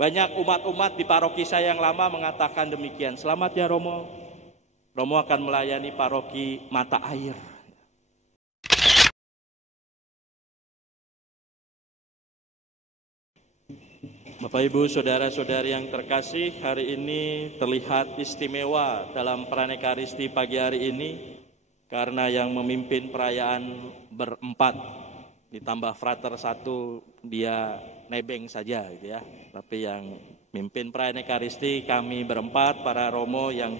Banyak umat-umat di paroki saya yang lama mengatakan demikian. Selamat ya Romo. Romo akan melayani paroki Mata Air. Bapak Ibu, saudara-saudari yang terkasih, hari ini terlihat istimewa dalam Pranekaristi pagi hari ini karena yang memimpin perayaan berempat, ditambah frater satu, dia nebeng saja gitu ya. Tapi yang mimpin Pranekaristi kami berempat, para Romo yang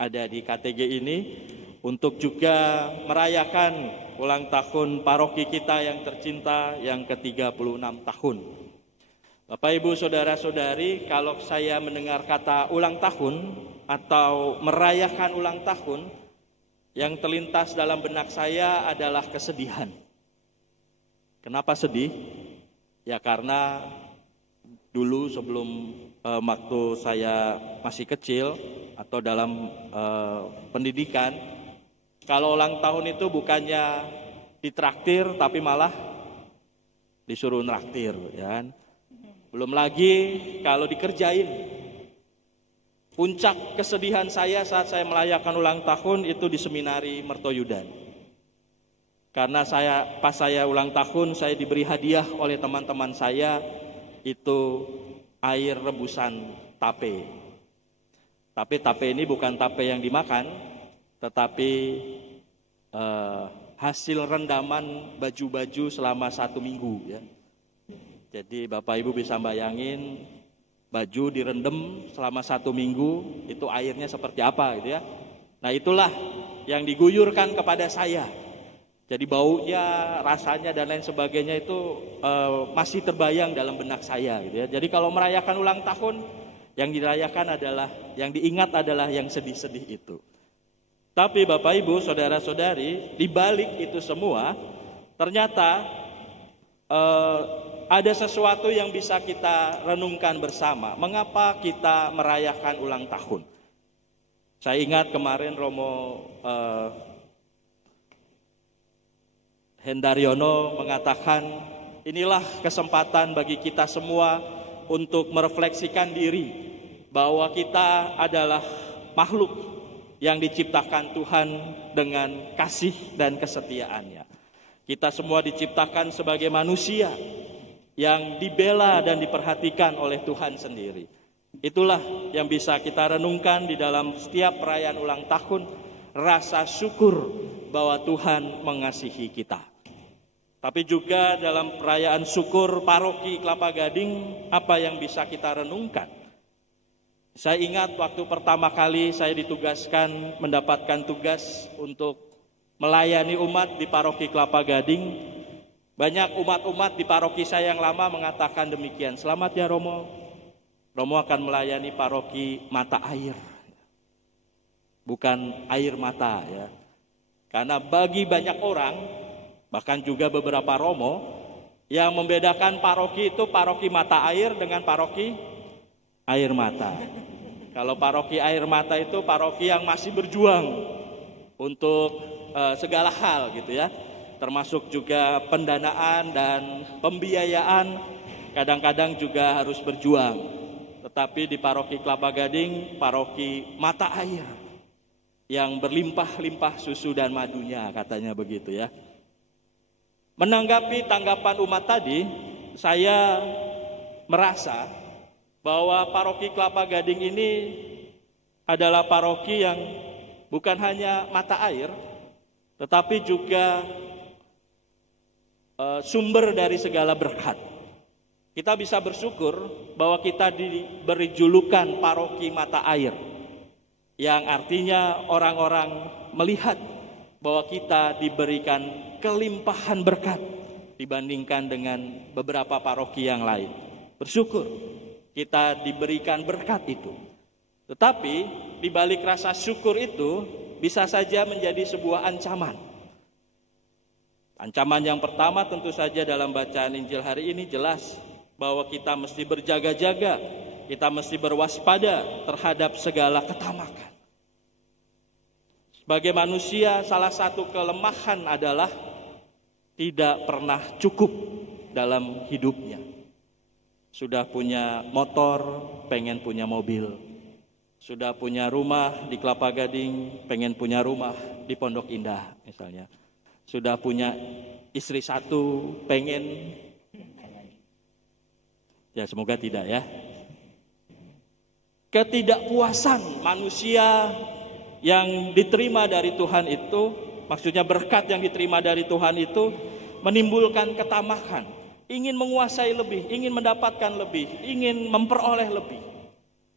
ada di KTG ini, untuk juga merayakan ulang tahun paroki kita yang tercinta yang ke-36 tahun. Bapak Ibu saudara-saudari, kalau saya mendengar kata ulang tahun atau merayakan ulang tahun, yang terlintas dalam benak saya adalah kesedihan. Kenapa sedih? Ya karena dulu sebelum waktu saya masih kecil atau dalam pendidikan, kalau ulang tahun itu bukannya ditraktir tapi malah disuruh nraktir, ya kan? Belum lagi kalau dikerjain. Puncak kesedihan saya saat saya merayakan ulang tahun itu di Seminari Mertoyudan. Karena pas saya ulang tahun, saya diberi hadiah oleh teman-teman saya itu air rebusan tape. Tapi tape ini bukan tape yang dimakan, tetapi hasil rendaman baju-baju selama 1 minggu ya. Jadi Bapak Ibu bisa bayangin baju direndam selama 1 minggu, itu airnya seperti apa gitu ya. Nah itulah yang diguyurkan kepada saya. Jadi baunya, rasanya dan lain sebagainya itu masih terbayang dalam benak saya gitu ya. Jadi kalau merayakan ulang tahun, yang dirayakan adalah, yang diingat adalah yang sedih-sedih itu. Tapi Bapak Ibu, saudara-saudari, di balik itu semua ternyata ada sesuatu yang bisa kita renungkan bersama. Mengapa kita merayakan ulang tahun? Saya ingat kemarin Romo Hendaryono mengatakan, inilah kesempatan bagi kita semua untuk merefleksikan diri bahwa kita adalah makhluk yang diciptakan Tuhan dengan kasih dan kesetiaannya. Kita semua diciptakan sebagai manusia yang dibela dan diperhatikan oleh Tuhan sendiri. Itulah yang bisa kita renungkan di dalam setiap perayaan ulang tahun, rasa syukur bahwa Tuhan mengasihi kita. Tapi juga dalam perayaan syukur paroki Kelapa Gading, apa yang bisa kita renungkan? Saya ingat waktu pertama kali saya ditugaskan, mendapatkan tugas untuk melayani umat di paroki Kelapa Gading. Banyak umat-umat di paroki saya yang lama mengatakan demikian. Selamat ya Romo. Romo akan melayani paroki Mata Air. Bukan air mata ya. Karena bagi banyak orang, bahkan juga beberapa Romo, yang membedakan paroki itu paroki Mata Air dengan paroki air mata. Kalau paroki air mata itu paroki yang masih berjuang untuk segala hal gitu ya. Termasuk juga pendanaan dan pembiayaan, kadang-kadang juga harus berjuang. Tetapi di paroki Kelapa Gading, paroki Mata Air, yang berlimpah-limpah susu dan madunya, katanya begitu ya. Menanggapi tanggapan umat tadi, saya merasa bahwa paroki Kelapa Gading ini adalah paroki yang bukan hanya mata air, tetapi juga sumber dari segala berkat. Kita bisa bersyukur bahwa kita diberi julukan paroki Mata Air, yang artinya orang-orang melihat bahwa kita diberikan kelimpahan berkat dibandingkan dengan beberapa paroki yang lain. Bersyukur kita diberikan berkat itu. Tetapi di balik rasa syukur itu bisa saja menjadi sebuah ancaman. Ancaman yang pertama tentu saja dalam bacaan Injil hari ini jelas bahwa kita mesti berjaga-jaga, kita mesti berwaspada terhadap segala ketamakan. Sebagai manusia, salah satu kelemahan adalah tidak pernah cukup dalam hidupnya. Sudah punya motor, pengen punya mobil. Sudah punya rumah di Kelapa Gading, pengen punya rumah di Pondok Indah misalnya. Sudah punya istri satu, pengen, ya semoga tidak ya. Ketidakpuasan manusia yang diterima dari Tuhan itu, maksudnya berkat yang diterima dari Tuhan itu menimbulkan ketamakan. Ingin menguasai lebih, ingin mendapatkan lebih, ingin memperoleh lebih.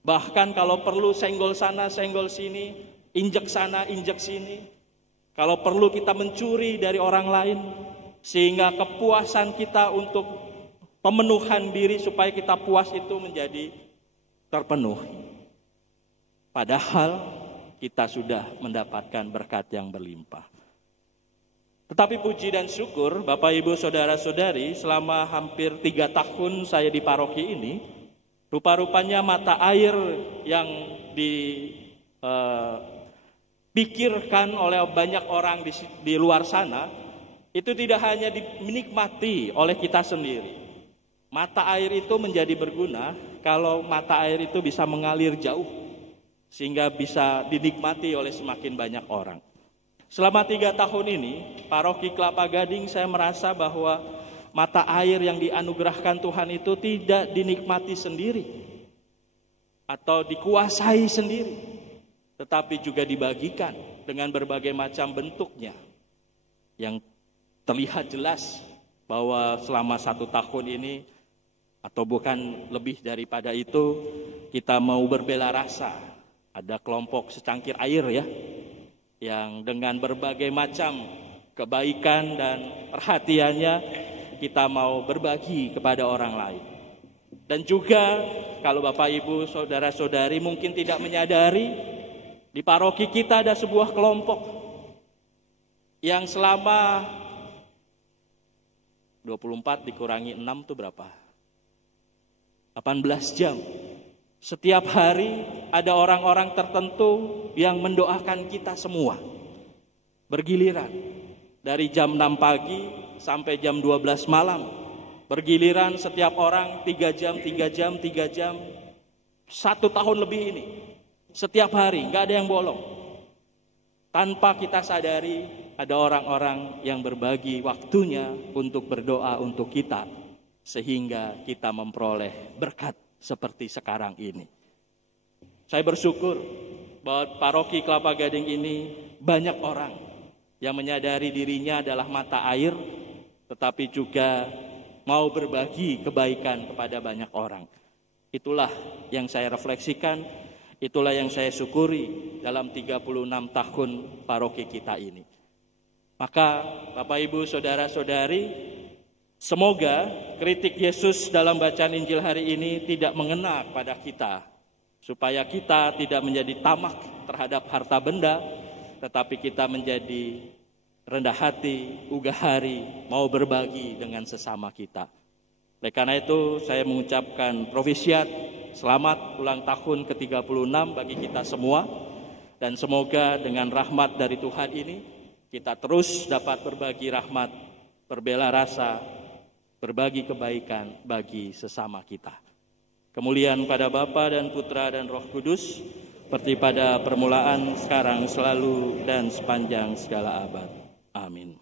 Bahkan kalau perlu senggol sana, senggol sini, injek sana, injek sini. Kalau perlu kita mencuri dari orang lain, sehingga kepuasan kita untuk pemenuhan diri supaya kita puas itu menjadi terpenuhi. Padahal kita sudah mendapatkan berkat yang berlimpah. Tetapi puji dan syukur Bapak Ibu Saudara-saudari, selama hampir 3 tahun saya di paroki ini, rupa-rupanya mata air yang dipikirkan oleh banyak orang di luar sana, itu tidak hanya dinikmati oleh kita sendiri. Mata air itu menjadi berguna kalau mata air itu bisa mengalir jauh, sehingga bisa dinikmati oleh semakin banyak orang. Selama 3 tahun ini, paroki Kelapa Gading saya merasa bahwa mata air yang dianugerahkan Tuhan itu tidak dinikmati sendiri atau dikuasai sendiri, tetapi juga dibagikan dengan berbagai macam bentuknya yang terlihat jelas bahwa selama 1 tahun ini atau bukan lebih daripada itu, kita mau berbela rasa. Ada kelompok secangkir air ya, yang dengan berbagai macam kebaikan dan perhatiannya kita mau berbagi kepada orang lain. Dan juga kalau Bapak Ibu Saudara-saudari mungkin tidak menyadari, di paroki kita ada sebuah kelompok yang selama 24 dikurangi 6 itu berapa? 18 jam. Setiap hari ada orang-orang tertentu yang mendoakan kita semua. Bergiliran. Dari jam 6 pagi sampai jam 12 malam. Bergiliran setiap orang 3 jam, 3 jam, 3 jam. 1 tahun lebih ini. Setiap hari, gak ada yang bolong. Tanpa kita sadari, ada orang-orang yang berbagi waktunya untuk berdoa untuk kita. Sehingga kita memperoleh berkat seperti sekarang ini. Saya bersyukur bahwa paroki Kelapa Gading ini banyak orang yang menyadari dirinya adalah mata air, tetapi juga mau berbagi kebaikan kepada banyak orang. Itulah yang saya refleksikan, itulah yang saya syukuri dalam 36 tahun paroki kita ini. Maka Bapak Ibu Saudara-saudari, semoga kritik Yesus dalam bacaan Injil hari ini tidak mengena pada kita, supaya kita tidak menjadi tamak terhadap harta benda, tetapi kita menjadi rendah hati, ugahari, mau berbagi dengan sesama kita. Oleh karena itu saya mengucapkan provisiat, selamat ulang tahun ke-36 bagi kita semua, dan semoga dengan rahmat dari Tuhan ini kita terus dapat berbagi rahmat, berbela rasa, berbagi kebaikan bagi sesama kita. Kemuliaan pada Bapa dan Putra dan Roh Kudus, seperti pada permulaan, sekarang, selalu, dan sepanjang segala abad. Amin.